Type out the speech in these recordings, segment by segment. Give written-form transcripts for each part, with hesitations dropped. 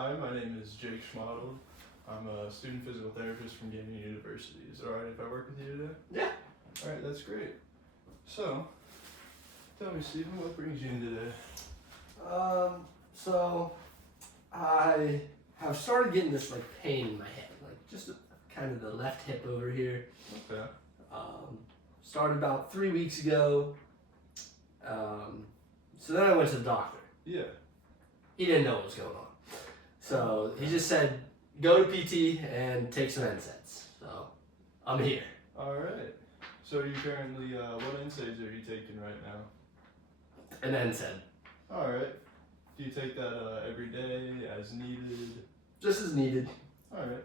Hi, my name is Jake Schmottled. I'm a student physical therapist from Gaming University. Is it alright if I work with you today? Yeah. Alright, that's great. So, tell me, Stephen, what brings you in today? So I have started getting this pain in my hip, just kind of the left hip over here. Okay. Started about 3 weeks ago. So then I went to the doctor. Yeah. He didn't know what was going on. So he just said, go to PT and take some NSAIDs. So I'm here. Alright. So are you currently, what NSAIDs are you taking right now? An NSAID. Alright. Do you take that every day, as needed? Just as needed. Alright.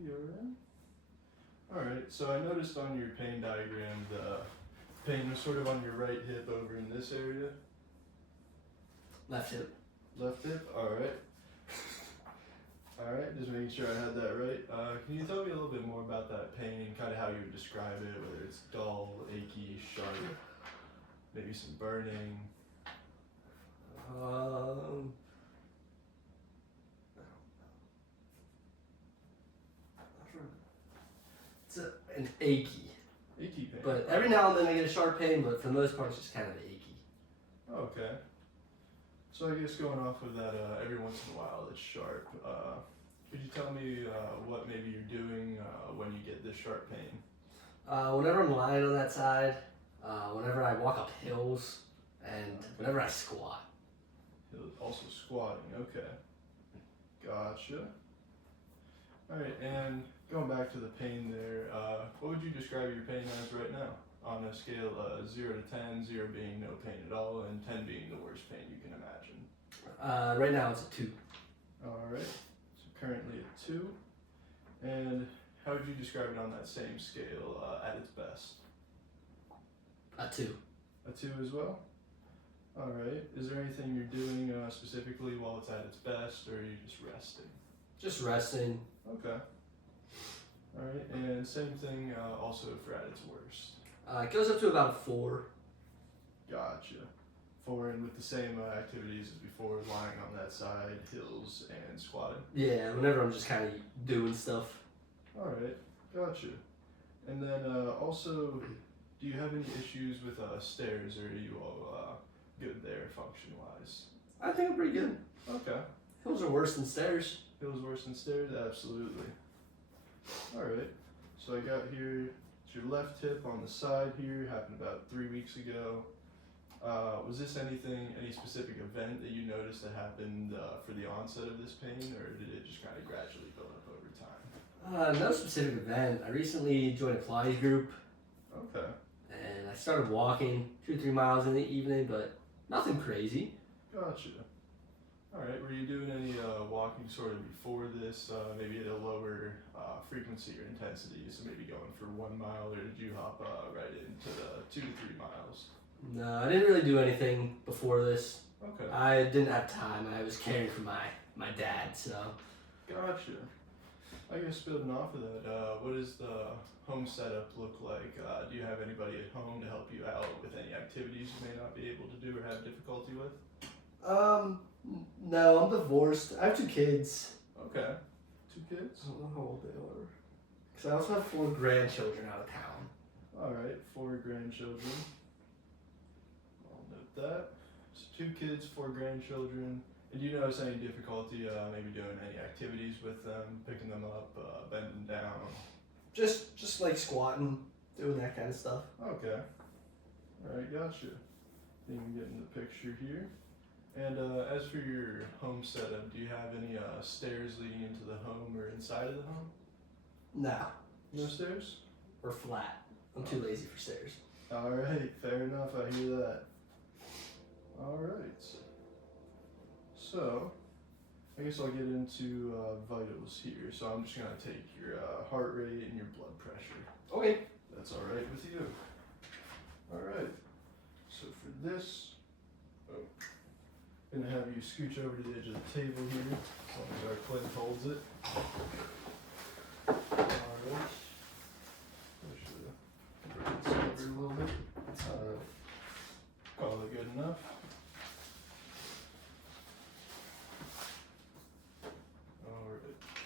You alright? Alright, so I noticed on your pain diagram the pain was sort of on your right hip over in this area. Left hip. Left hip? Alright. Alright, just making sure I had that right. Can you tell me a little bit more about that pain, kind of how you would describe it, whether it's dull, achy, sharp, maybe some burning? It's an achy. Achy pain. But every now and then I get a sharp pain, but for the most part it's just kind of achy. Okay. So I guess going off of that, every once in a while it's sharp. Could you tell me what maybe you're doing when you get this sharp pain? Whenever I'm lying on that side, whenever I walk up hills, and whenever I squat. Also squatting, okay. Gotcha. Alright, and going back to the pain there, what would you describe your pain as right now? On a scale of 0 to 10, 0 being no pain at all, and 10 being the worst pain you can imagine. Right now it's a 2. Alright, so currently a 2. And how would you describe it on that same scale at its best? A 2. A 2 as well? Alright, is there anything you're doing specifically while it's at its best, or are you just resting? Just resting. Okay. Alright, and same thing also for at its worst. It goes up to about a 4. Gotcha. 4 and with the same activities as before, lying on that side, hills, and squatting? Yeah, whenever I'm just kind of doing stuff. Alright, gotcha. And then also, do you have any issues with stairs, or are you all good there function-wise? I think I'm pretty good. Okay. Hills are worse than stairs. Hills worse than stairs? Absolutely. Alright, so I got here, it's your left hip on the side here, happened about 3 weeks ago. Was this any specific event that you noticed that happened for the onset of this pain, or did it just kind of gradually build up over time? No specific event. I recently joined a Pilates group. Okay. And I started walking 2 or 3 miles in the evening, but nothing crazy. Gotcha. Alright, were you doing any walking sort of before this, maybe at a lower frequency or intensity, so maybe going for 1 mile, or did you hop right into the 2 to 3 miles? No, I didn't really do anything before this. Okay. I didn't have time. I was caring for my dad, so. Gotcha. I guess building off of that, what does the home setup look like? Do you have anybody at home to help you out with any activities you may not be able to do or have difficulty with? No, I'm divorced. I have 2 kids. Okay. 2 kids? I don't know how old they are. Because I also have 4 grandchildren out of town. Alright, 4 grandchildren. I'll note that. So 2 kids, 4 grandchildren. And do you notice any difficulty maybe doing any activities with them, picking them up, bending down? Just like squatting, doing that kind of stuff. Okay. Alright, gotcha. You can get in the picture here. And as for your home setup, do you have any stairs leading into the home or inside of the home? No. No stairs? Or flat. I'm too lazy for stairs. Alright, fair enough, I hear that. Alright. So, I guess I'll get into vitals here. So I'm just going to take your heart rate and your blood pressure. Okay. That's alright with you. Alright. So for this, I'm going to have you scooch over to the edge of the table here, as long as our clip holds it. Alright. I should bring this over a little bit. Call it good enough.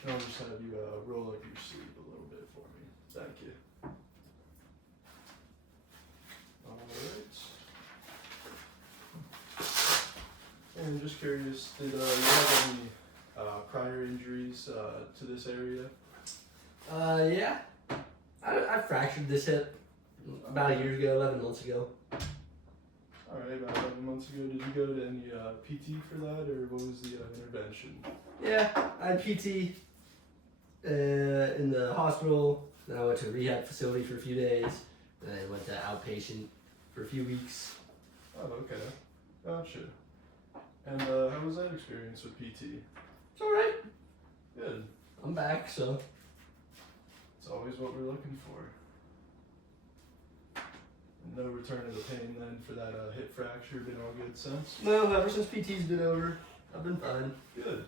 I'll just have you roll up your sleeve a little bit for me. Thank you. Alright. And just curious, did you have any prior injuries to this area? Yeah. I fractured this hip about a year ago, 11 months ago. Alright, about 11 months ago. Did you go to any PT for that, or what was the intervention? Yeah, I had PT in the hospital, then I went to a rehab facility for a few days, then I went to outpatient for a few weeks. Oh, okay. Gotcha. And how was that experience with PT? It's alright. Good. I'm back, so. It's always what we're looking for. No return of the pain then for that hip fracture, been all good since? No, ever since PT's been over, I've been fine. Good.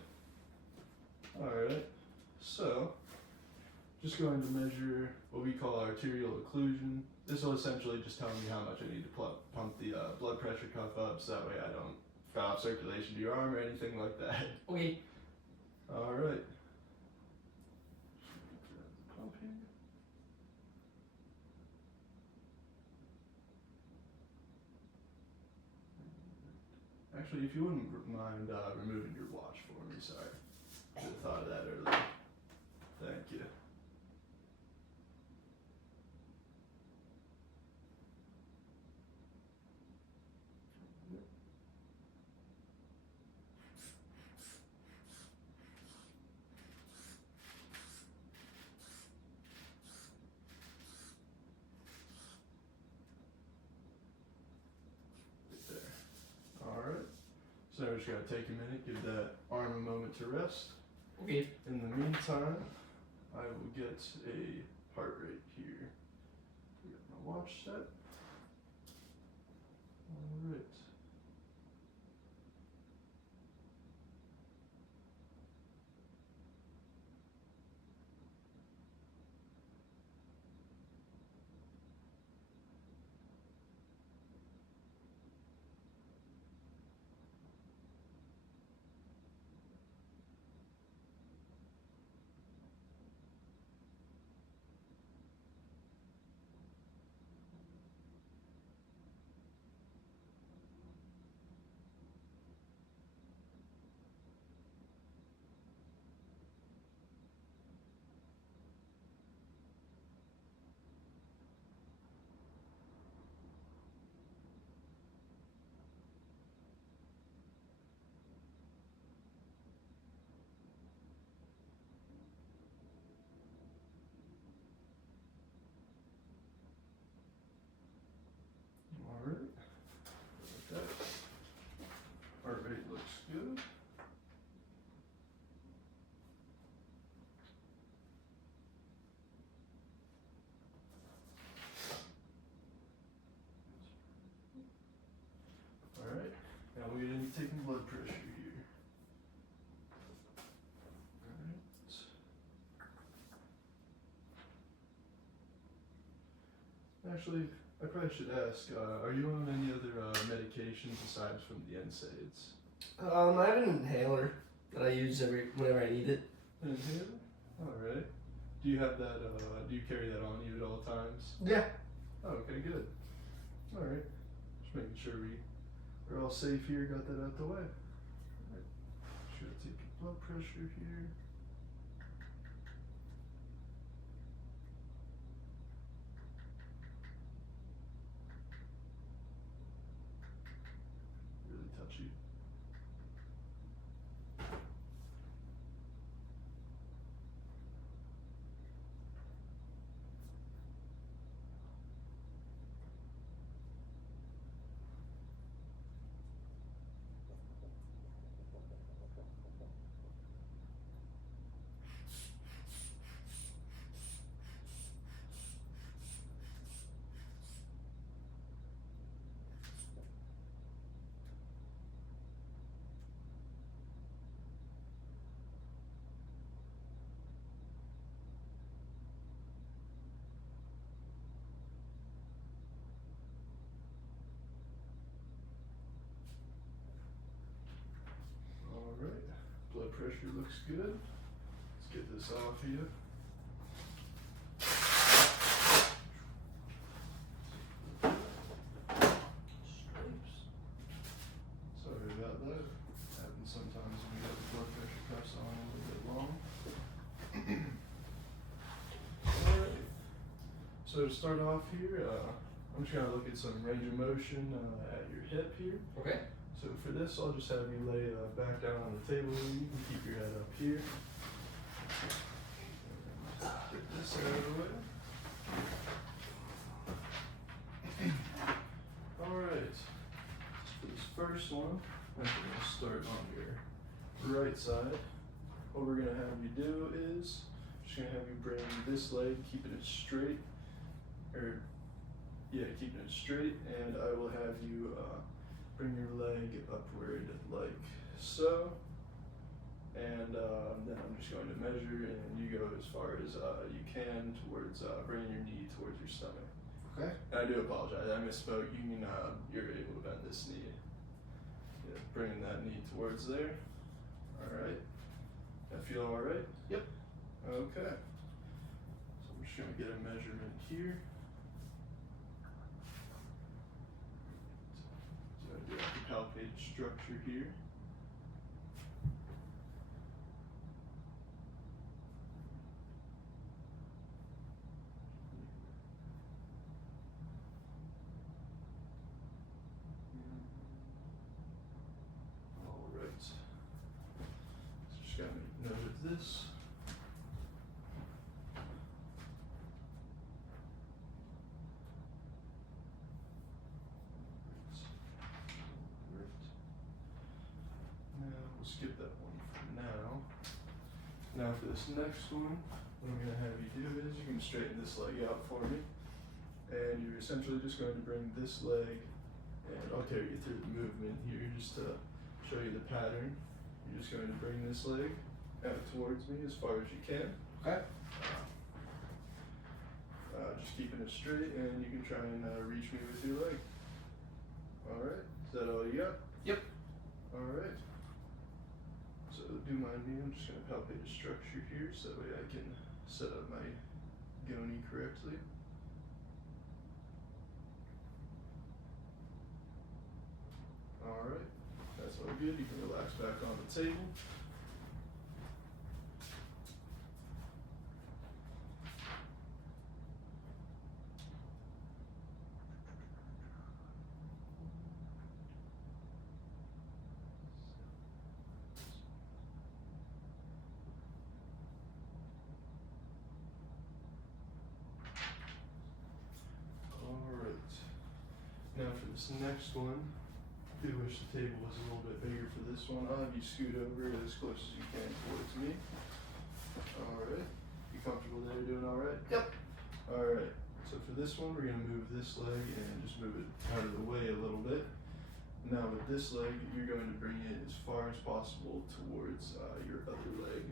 Alright, so just going to measure what we call arterial occlusion. This will essentially just tell me how much I need to pump the blood pressure cuff up so that way I don't stop circulation to your arm or anything like that. Okay. Alright. Pump here. Actually, if you wouldn't mind removing your watch for me, sorry. I should have thought of that earlier. Thank you. Right there. Alright. So now we just gotta take a minute, give that arm a moment to rest. Okay. In the meantime, I will get a heart rate here. Get my watch set. Alright. Alright. Like that. Heart rate looks good. Alright. Now we're gonna be taking blood pressure here. Alright. Actually, I probably should ask, are you on any other medications aside from the NSAIDs? I have an inhaler that I use whenever I need it. An inhaler? Alright. Do you have that, do you carry that on you at all times? Yeah. Oh, okay, good. Alright. Just making sure we're all safe here, got that out the way. Alright. Should take your blood pressure here. Really touchy. Alright. Blood pressure looks good. Let's get this off you. Stripes. Sorry about that. Happens sometimes when we got the blood pressure cuffs on a little bit long. Alright. So to start off here, I'm just gonna look at some range of motion at your hip here. Okay. So for this, I'll just have you lay back down on the table. You can keep your head up here. Get this out of the way. Alright. For this first one, I'm going to start on your right side. What we're going to have you do is, just going to have you bring this leg, keeping it straight. Keeping it straight, and I will have you bring your leg upward like so, and then I'm just going to measure, and you go as far as you can towards bringing your knee towards your stomach. Okay. And I do apologize, I misspoke. You can you're able to bend this knee. Yeah, bringing that knee towards there. All right. That feel all right? Yep. Okay. So I'm just gonna get a measurement here. Do like the palpate structure here. All right. So just gotta make note of this. We'll skip that one for now. Now for this next one, what I'm going to have you do is you're going to straighten this leg out for me. And you're essentially just going to bring this leg, and I'll carry you through the movement here just to show you the pattern. You're just going to bring this leg out towards me as far as you can. Okay. Just keeping it straight, and you can try and reach me with your leg. Alright, is that all you got? Yep. Alright. So do mind me, I'm just going to palpate the structure here so that way I can set up my goni correctly. Alright, that's all good. You can relax back on the table. Now for this next one, I do wish the table was a little bit bigger for this one. I'll have you scoot over as close as you can towards me. Alright. You comfortable there, doing alright? Yep. Alright. So for this one, we're going to move this leg and just move it out of the way a little bit. Now with this leg, you're going to bring it as far as possible towards your other leg.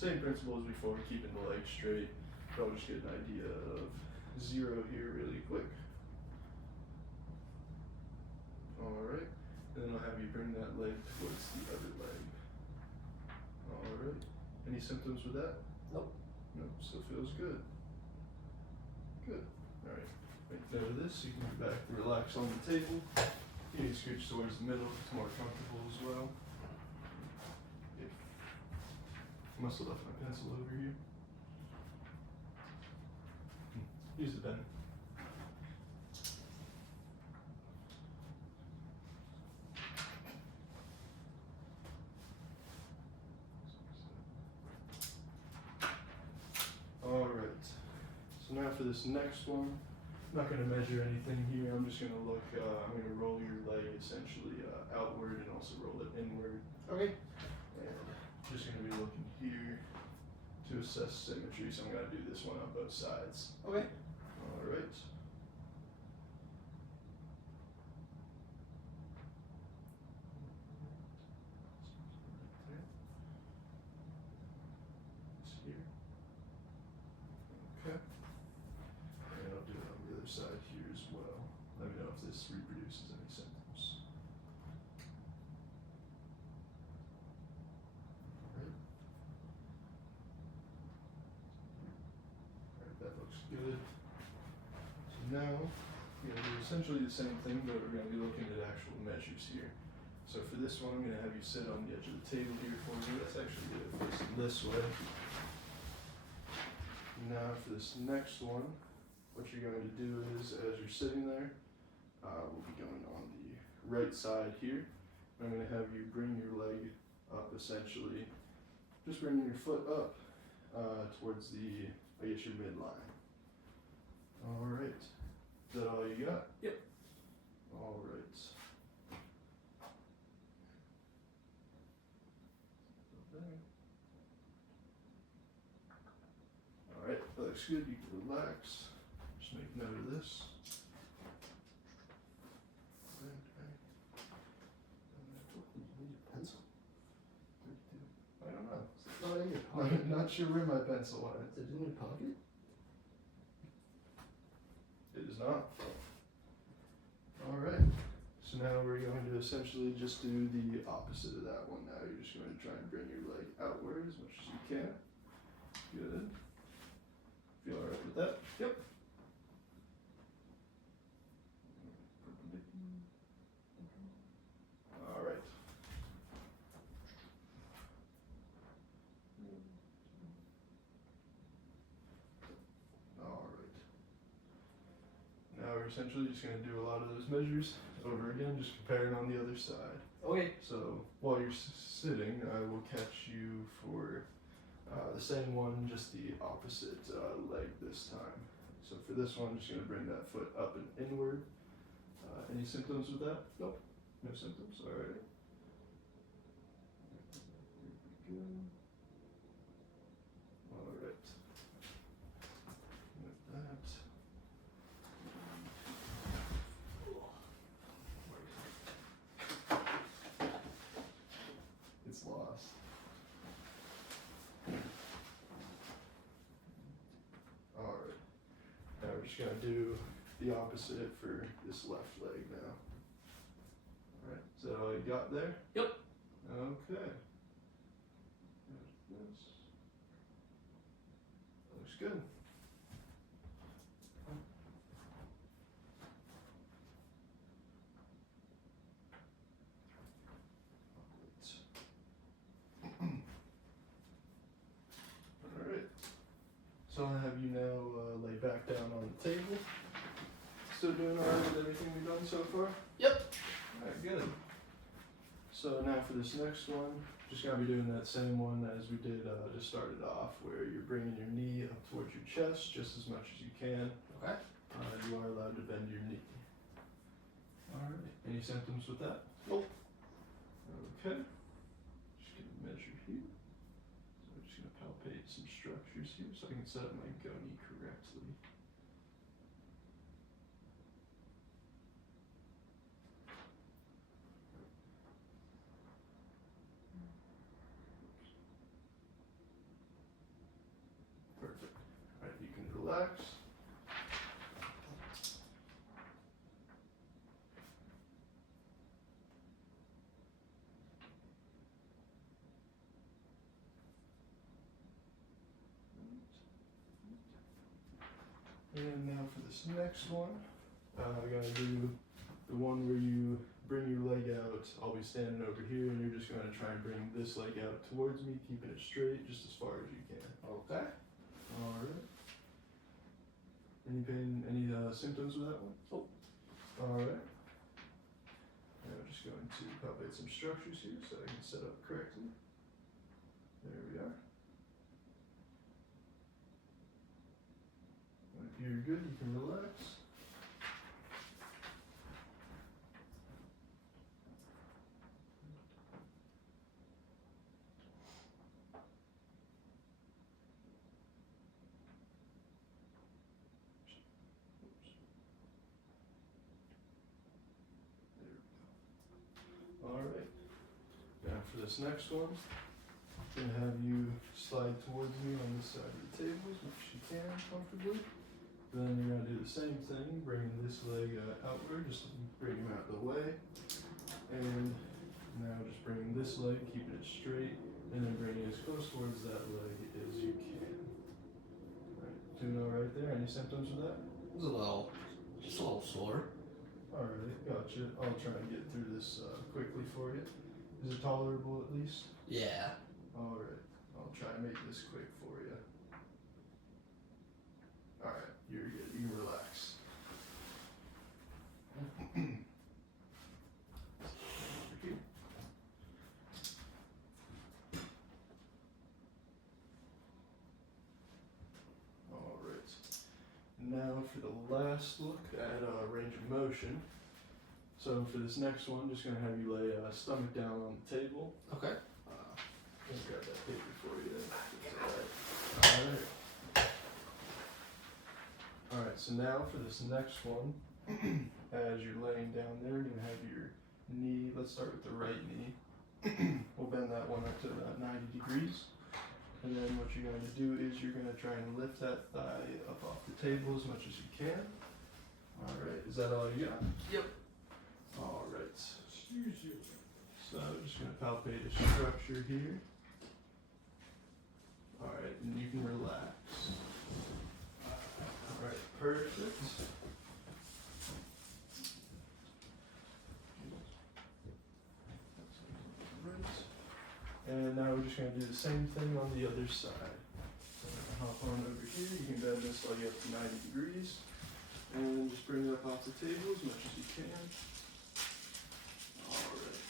Same principle as before, keeping the leg straight. But I'll just get an idea of 0 here really quick. Alright, and then I'll have you bring that leg towards the other leg. Alright, any symptoms with that? Nope. Nope, still feels good. Good, alright. Make note of this, so you can get back to relax on the table. You can scooch towards the middle if it's more comfortable as well. Yep. Must have left my pencil over here. Use the pen. Alright, so now for this next one, I'm not going to measure anything here. I'm just going to look, I'm going to roll your leg essentially outward and also roll it inward. Okay. And just going to be looking here to assess symmetry, so I'm going to do this one on both sides. Okay. Alright. Here. Okay. And I'll do it on the other side here as well. Let me know if this reproduces any symptoms. Alright. looks good. So now we're gonna do essentially the same thing, but we're gonna be looking at actual measures here. So for this one, I'm gonna have you sit on the edge of the table here for me. Let's actually get it facing this way. Now for this next one, what you're going to do is, as you're sitting there, we'll be going on the right side here. I'm going to have you bring your leg up essentially, just bringing your foot up towards the, I guess, your midline. Alright, is that all you got? Yep. Alright. Alright, that looks good. You can relax. Just make note of this. You need a pencil. I don't know. It's not in your pocket. I'm not sure where my pencil went. Is it in your pocket? It is not. Alright. So now we're going to essentially just do the opposite of that one. Now you're just going to try and bring your leg outward as much as you can. Good. Feel alright with that? Yep. Alright. Alright. Now we're essentially just going to do a lot of those measures over again, just comparing on the other side. Okay. So while you're sitting, I will catch you for the same one, just the opposite leg this time. So for this one, I'm just going to bring that foot up and inward. Any symptoms with that? Nope. No symptoms? Alright. Good. Alright. With that. It's lost. Alright. Now we're just gonna do the opposite for this left leg now. Alright, is that all you got there? Yep. Okay. There's this. Looks good. Alright. So I'll have you now lay back down on the table. Still doing alright with everything we've done so far? Yep. Alright, good. So now for this next one, just gonna be doing that same one as we did to start it off, where you're bringing your knee up towards your chest just as much as you can. Okay. You are allowed to bend your knee. Alright, any symptoms with that? Nope. Okay. Just gonna measure here. So I'm just gonna palpate some structures here so I can set up my go knee correctly. Perfect. Alright, you can relax. And now for this next one, I'm gonna do the one where you bring your leg out. I'll be standing over here and you're just gonna try and bring this leg out towards me, keeping it straight just as far as you can. Okay. Alright. Any pain, any symptoms with that one? Nope. Alright. Now I'm just going to palpate some structures here so I can set up correctly. There we are. If you're good, you can relax. Alright, now for this next one, I'm gonna have you slide towards me on this side of the table as much as you can comfortably. Then you're gonna do the same thing, bringing this leg outward, just bring him out of the way. And now just bringing this leg, keeping it straight, and then bringing it as close towards that leg as you can. Alright, Doing all right there. Any symptoms of that? It was just a little sore. All right, gotcha. I'll try and get through this quickly for you. Is it tolerable at least? Yeah. All right, I'll try and make this quick for you. All right, you're good. You can relax. All right. Now for the last look at range of motion. So for this next one, just gonna have you lay stomach down on the table. Okay. Let me grab that paper for you. Alright. Alright, so now for this next one, as you're laying down there, you're gonna have your knee, let's start with the right knee. We'll bend that one up to about 90 degrees. And then what you're gonna do is you're gonna try and lift that thigh up off the table as much as you can. Alright, is that all you got? Yep. Alright. So just gonna palpate the structure here. Alright, and you can relax. Alright, perfect. And now we're just going to do the same thing on the other side. So hop on over here, you can bend this all the way up to 90 degrees. And just bring it up off the table as much as you can. Alright.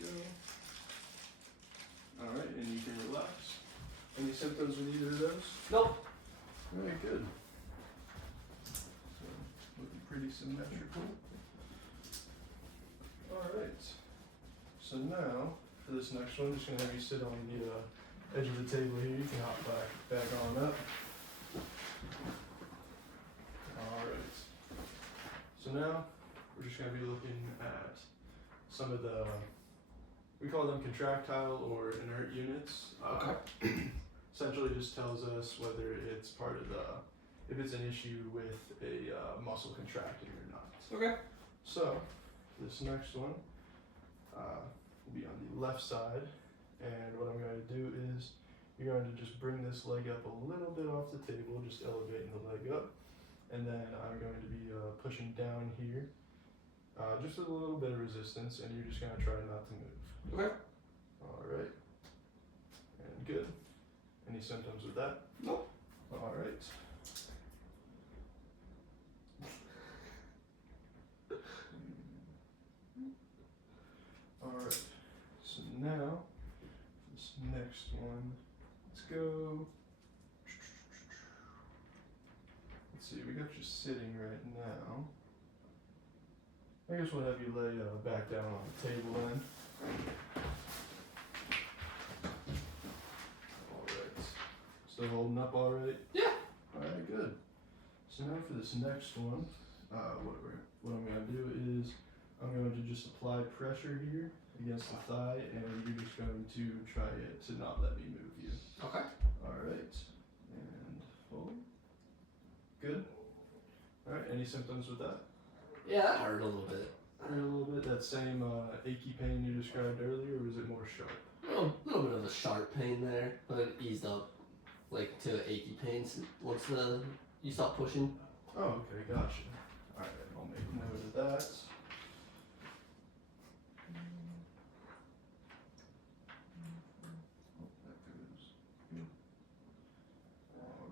There you go. Alright, and you can relax. Any symptoms with either of those? Nope. Alright, good. So, looking pretty symmetrical. Alright. So now, for this next one, just going to have you sit on the edge of the table here. You can hop back on up. Alright. So now, we're just going to be looking at some of the, we call them contractile or inert units. Okay. Essentially just tells us whether it's part of the, if it's an issue with a muscle contracting or not. Okay. So, this next one will be on the left side, and what I'm going to do is you're going to just bring this leg up a little bit off the table, just elevating the leg up, and then I'm going to be pushing down here, just with a little bit of resistance, and you're just going to try not to move. Okay. Alright. And good. Any symptoms with that? Nope. Alright. Alright, so now, this next one, let's go. Let's see, we got you sitting right now. I guess we'll have you lay back down on the table then. Alright, still holding up alright? Yeah. Alright, good. So now for this next one, what I'm going to do is, I'm going to just apply pressure here against the thigh, and you're just going to try it to not let me move you. Okay. Alright, and hold. Good. Alright, any symptoms with that? Yeah, that hurt a little bit. Hurt a little bit, that same achy pain you described earlier, or was it more sharp? A little bit of a sharp pain there, but it eased up, like, to achy pains once you stop pushing. Oh, okay, gotcha. Alright, I'll make note of that.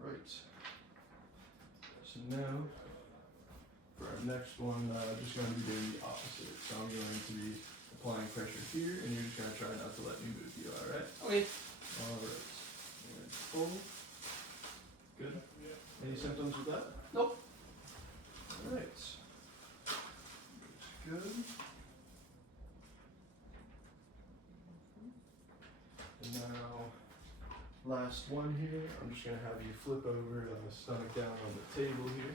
Alright. So now, for our next one, just going to be doing the opposite. So I'm going to be applying pressure here, and you're just going to try not to let me move you, alright? Okay. Alright. And pull. Good. Any symptoms with that? Nope. Alright. Looks good. And now, last one here, I'm just going to have you flip over, stomach down on the table here.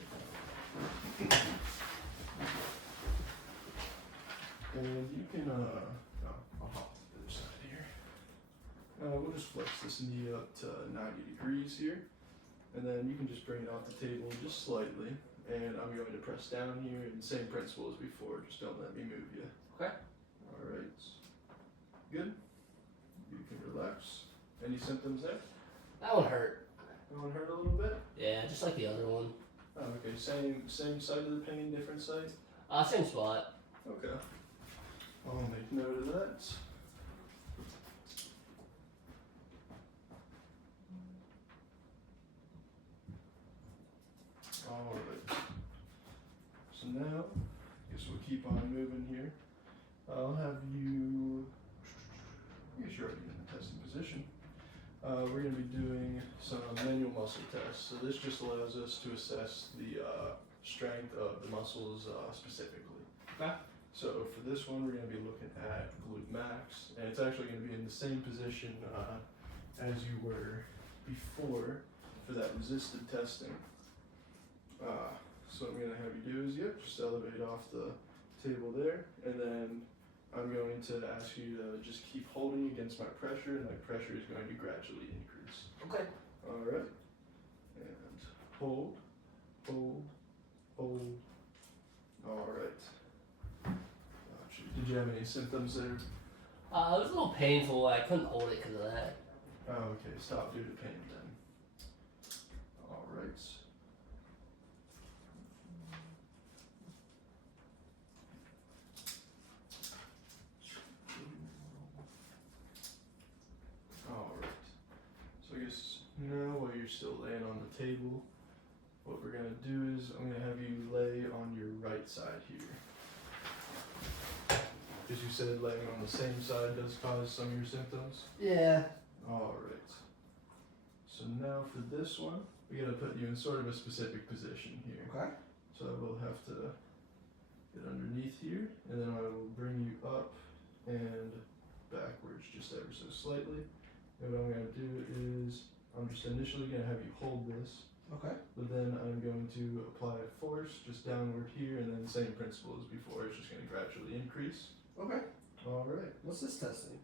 And you can, I'll hop to the other side here. We'll just flex this knee up to 90 degrees here. And then you can just bring it off the table just slightly. And I'm going to press down here, and same principle as before, just don't let me move you. Okay. Alright. Good. You can relax. Any symptoms there? That one hurt. That one hurt a little bit? Yeah, just like the other one. Oh, okay. Same side of the pain, different site? Same spot. Okay. I'll make note of that. Alright. So now, I guess we'll keep on moving here. I'll have you. I guess you're already in the testing position. We're going to be doing some manual muscle tests. So this just allows us to assess the strength of the muscles specifically. Okay. So for this one, we're going to be looking at glute max, and it's actually going to be in the same position as you were before for that resisted testing. So what I'm going to have you do is, just elevate off the table there, and then I'm going to ask you to just keep holding against my pressure, and my pressure is going to gradually increase. Okay. Alright. And hold, hold, hold. Alright. Gotcha. Did you have any symptoms there? It was a little painful. I couldn't hold it because of that. Oh, okay. Stop due to pain then. Alright. Alright. So I guess now while you're still laying on the table, what we're going to do is I'm going to have you lay on your right side here. Because you said laying on the same side does cause some of your symptoms? Yeah. Alright. So now for this one, we gotta put you in sort of a specific position here. Okay. So I will have to get underneath here, and then I will bring you up and backwards just ever so slightly. And what I'm gonna do is, I'm just initially gonna have you hold this, Okay. but then I'm going to apply a force just downward here, and then same principle as before, it's just gonna gradually increase. Okay. Alright. What's this testing?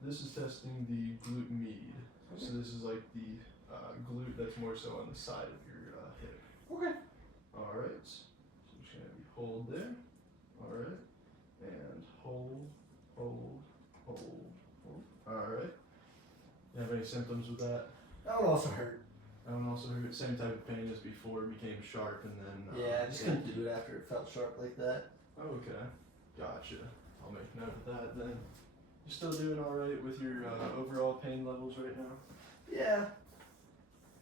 This is testing the glute med. Okay. So this is like the glute that's more so on the side of your hip. Okay. Alright. So just gonna have you hold there. Alright. And hold, hold, hold, hold. Alright. You have any symptoms with that? That one also hurt. That one also hurt. Same type of pain as before, became sharp and then. Yeah, I just couldn't do it after it felt sharp like that. Okay. Gotcha. I'll make note of that then. You still doing alright with your overall pain levels right now? Yeah.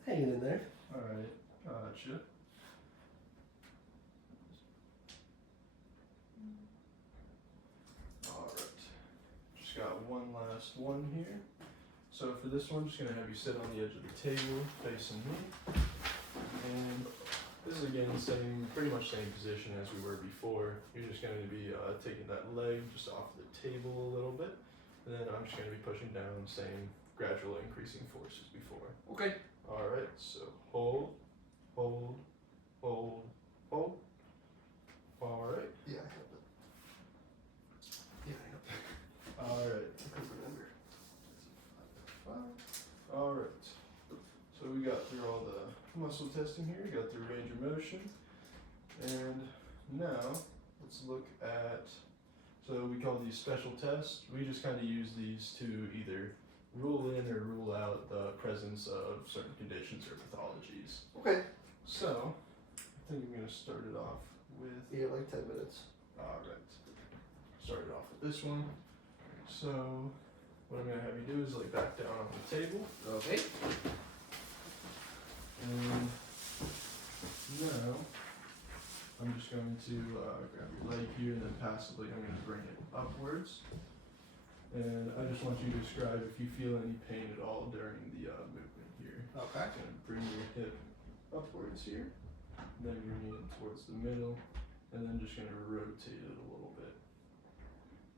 Hanging in there. Alright, gotcha. Alright. Just got one last one here. So for this one, just gonna have you sit on the edge of the table, facing me. And this is again pretty much same position as we were before. You're just gonna be taking that leg just off the table a little bit. And then I'm just gonna be pushing down, same gradual increasing force as before. Okay. Alright, so hold, hold, hold, hold. Alright. Yeah, I have it. Yeah, I know. Alright. I couldn't remember. Alright. So we got through all the muscle testing here, we got through range of motion. And now let's look at, so we call these special tests. We just kind of use these to either rule in or rule out the presence of certain conditions or pathologies. Okay. So, I think I'm going to start it off with. Yeah, like 10 minutes. Alright. Start it off with this one. So, what I'm going to have you do is lay back down on the table. Okay. And now, I'm just going to grab your leg here and then passively I'm going to bring it upwards. And I just want you to describe if you feel any pain at all during the movement here. Okay. Just gonna bring your hip upwards here, then your knee towards the middle, and then just gonna rotate it a little bit.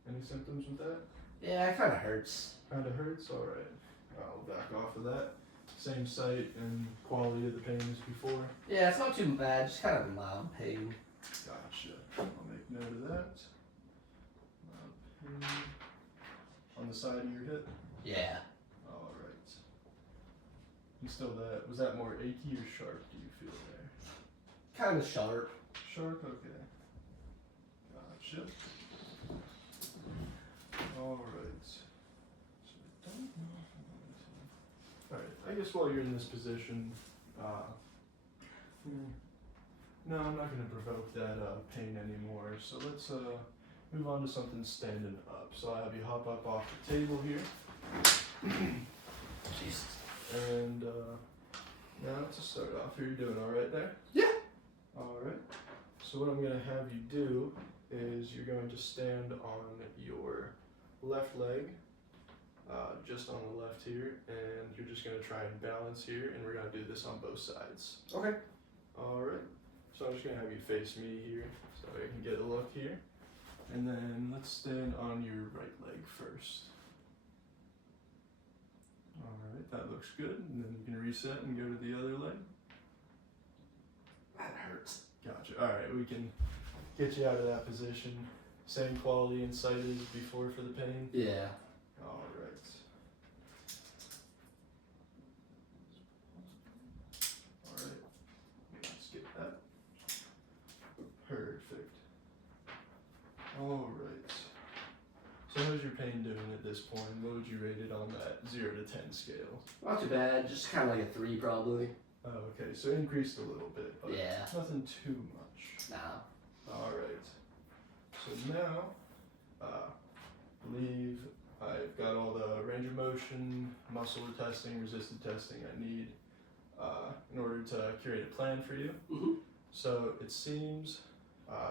Any symptoms with that? Yeah, it kind of hurts. Kind of hurts? Alright. I'll back off of that. Same site and quality of the pain as before. Yeah, it's not too bad, just kind of mild pain. Gotcha. I'll make note of that. Pain. On the side of your hip? Yeah. Alright. You still that, was that more achy or sharp, do you feel there? Kind of sharp. Sharp? Okay. Gotcha. Alright. So I don't know if I want to. Alright, I guess while you're in this position, no, I'm not going to provoke that pain anymore. So let's move on to something standing up. So I have you hop up off the table here. Jesus. And now to start off, are you doing all right there? Yeah. All right. So what I'm going to have you do is you're going to stand on your left leg, just on the left here, and you're just going to try and balance here, and we're going to do this on both sides. Okay. All right. So I'm just going to have you face me here so I can get a look here. And then let's stand on your right leg first. All right, that looks good. And then you can reset and go to the other leg. That hurts. Gotcha. All right, we can get you out of that position. Same quality and sight as before for the pain. Yeah. All right. All right. Let's get that. Perfect. All right. So how's your pain doing at this point? What would you rate it on that 0 to 10 scale? Not too bad. Just kind of like a 3 probably. Oh, okay. So increased a little bit, but Yeah. nothing too much. Nah. All right. So now, believe I've got all the range of motion, muscle testing, resistance testing I need in order to curate a plan for you. Mm-hmm. So it seems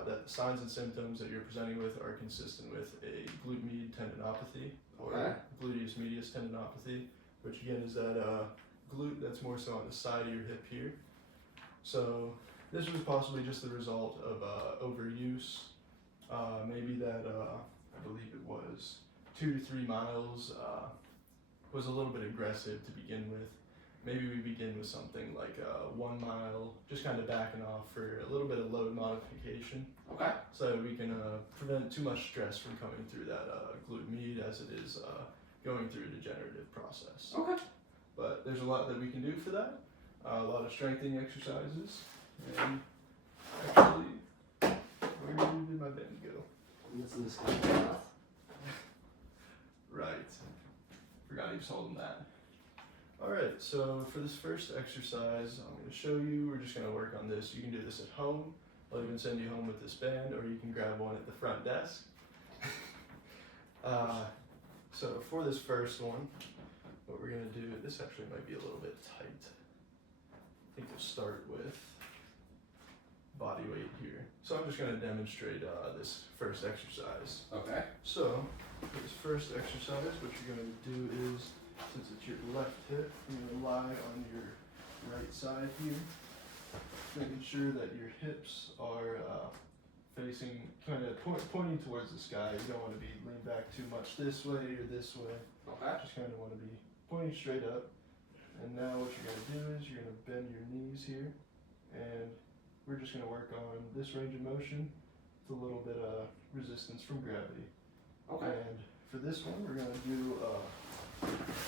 that the signs and symptoms that you're presenting with are consistent with a glute med tendinopathy or Okay. gluteus medius tendinopathy, which again is that glute that's more so on the side of your hip here. So this was possibly just the result of overuse. Maybe that I believe it was 2 to 3 miles was a little bit aggressive to begin with. Maybe we begin with something like 1 mile, just kind of backing off for a little bit of load modification, Okay. so that we can prevent too much stress from coming through that glute med as it is going through a degenerative process. Okay. But there's a lot that we can do for that. A lot of strengthening exercises. And actually, where did my bend go? I'm missing this guy. Right. Forgot he was holding that. Alright, so for this first exercise, I'm going to show you. We're just going to work on this. You can do this at home. I'll even send you home with this band, or you can grab one at the front desk. So for this first one, what we're going to do, this actually might be a little bit tight. I think we'll start with body weight here. So I'm just going to demonstrate this first exercise. Okay. So for this first exercise, what you're going to do is, since it's your left hip, you're going to lie on your right side here, making sure that your hips are facing, kind of pointing towards the sky. You don't want to be leaned back too much this way or this way. Okay. Just kind of want to be pointing straight up. And now what you're going to do is you're going to bend your knees here, and we're just going to work on this range of motion with a little bit of resistance from gravity. Okay. And for this one, we're going to do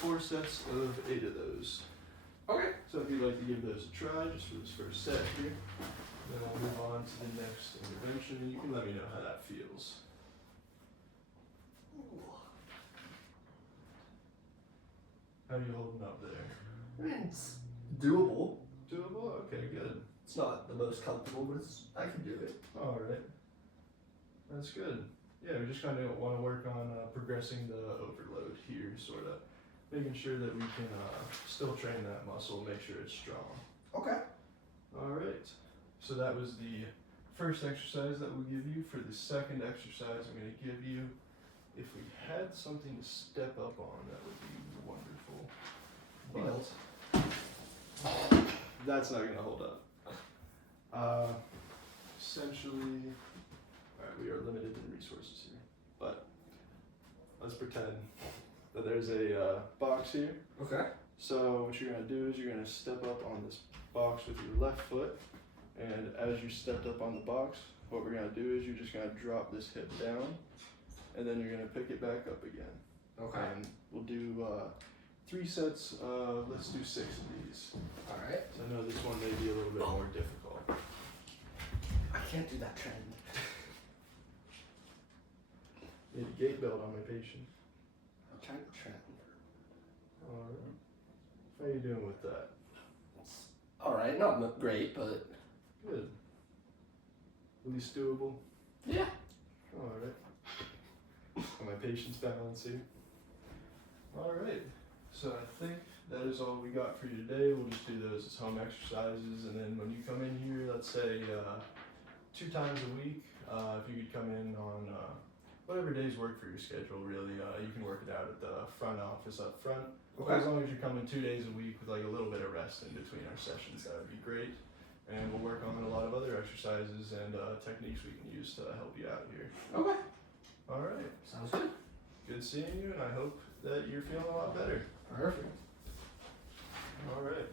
4 sets of 8 of those. Okay. So if you'd like to give those a try, just for this first set here, then I'll move on to the next intervention, and you can let me know how that feels. How are you holding up there? I mean, it's doable. Doable? Okay, good. It's not the most comfortable, but I can do it. All right. That's good. Yeah, we just kind of want to work on progressing the overload here, sort of making sure that we can still train that muscle, make sure it's strong. Okay. All right. So that was the first exercise that we'll give you. For the second exercise, I'm going to give you, if we had something to step up on, that would be wonderful. But that's not going to hold up. Essentially, all right, we are limited in resources here, but let's pretend that there's a box here. Okay. So what you're going to do is you're going to step up on this box with your left foot, and as you stepped up on the box, what we're going to do is you're just going to drop this hip down, and then you're going to pick it back up again. Okay. And we'll do 3 sets of, let's do 6 of these. All right. So I know this one may be a little bit more difficult. I can't do that trend. Need a gait belt on my patient. I'm trying to trend. Alright. How you doing with that? All right, not great, but Good. At least doable. yeah. All right. Got my patience balance here. All right. So I think that is all we got for you today. We'll just do those as home exercises, and then when you come in here, let's say 2 times a week, if you could come in on whatever days work for your schedule. Really, you can work it out at the front office up front. Okay. As long as you're coming 2 days a week with like a little bit of rest in between our sessions, that would be great. And we'll work on a lot of other exercises and techniques we can use to help you out here. Okay. All right. Sounds good. Good seeing you, and I hope that you're feeling a lot better. Perfect. All right.